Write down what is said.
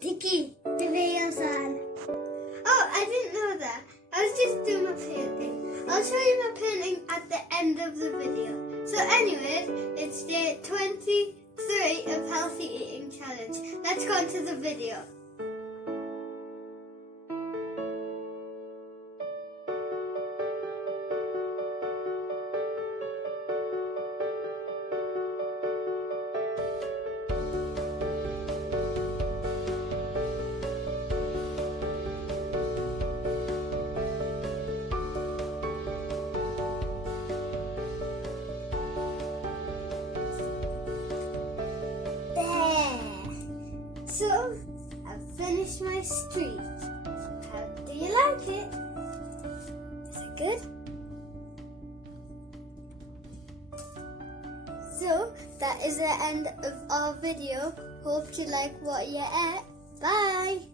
Dicky, the video's on. Oh, I didn't know that. I was just doing my painting. I'll show you my painting at the end of the video. So anyways, it's day 23 of Healthy Eating Challenge. Let's go into the video. So, I've finished my street. How do you like it? Is it good? So, that is the end of our video. Hope you like what you ate. Bye!